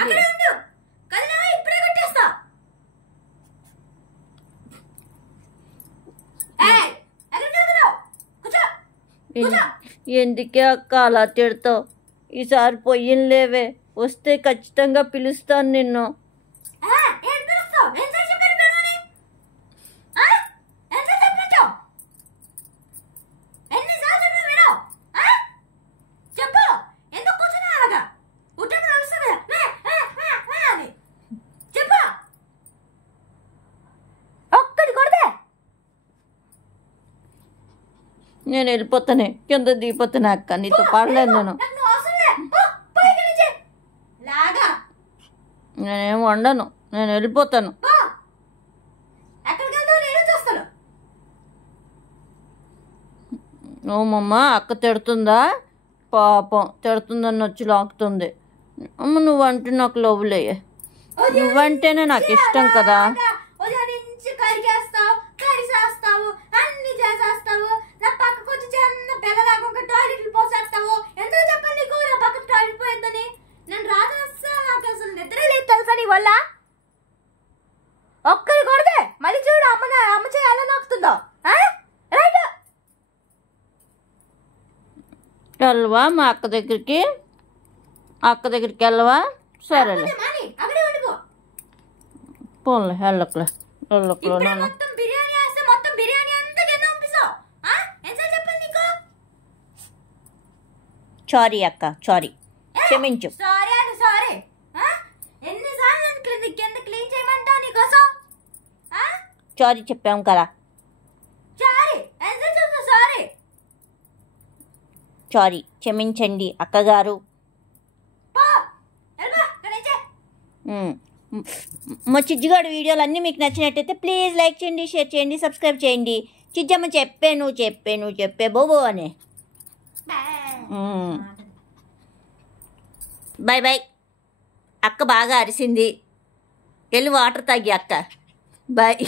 అక్కడే ఉండు. కదిలేవా ఇప్పుడే కొట్టేస్తా. ఏయ్ ఎక్కడికి వెళ్తున్నావు? కూర్చో. ఎందుకే అక్క అలా తిడతావు? ఈసారి పొయ్యిన లేవే, వస్తే ఖచ్చితంగా పిలుస్తాను నిన్ను. నేను వెళ్ళిపోతానే, కింద దిగిపోతానే అక్క, నీతో పాడలేను నేను. నేనేం వండను, నేను వెళ్ళిపోతాను. ఓమమ్మ అక్క తిడుతుందా? పాపం తిడుతుందని వచ్చి లాగుతుంది. అమ్మ నువ్వంటే నాకు లోబులే, నువ్వంటేనే నాకు ఇష్టం కదా. ఒక్కరి కొడితే మళ్ళీ చూడు అమ్మ చేయి ఎలా నొక్కుతుందో. వెళ్ళవా మా అక్క దగ్గరికి? వెళ్ళవా? సరేలే పోన్లే, వెళ్ళకులే. సారీ అక్క, సారీ, క్షమించు. సారీ చెప్పాం కదా. సారీ, క్షమించండి అక్కగారు. మా చిజ్జిగాడు వీడియోలు అన్నీ మీకు నచ్చినట్టయితే ప్లీజ్ లైక్ చేయండి, షేర్ చేయండి, సబ్స్క్రైబ్ చేయండి. చిజ్జమ్మ చెప్పే బోబో అని. Bye bye. అక్క బాగా అరిసింది, వెళ్ళి వాటర్ తాగి అక్క. బాయ్.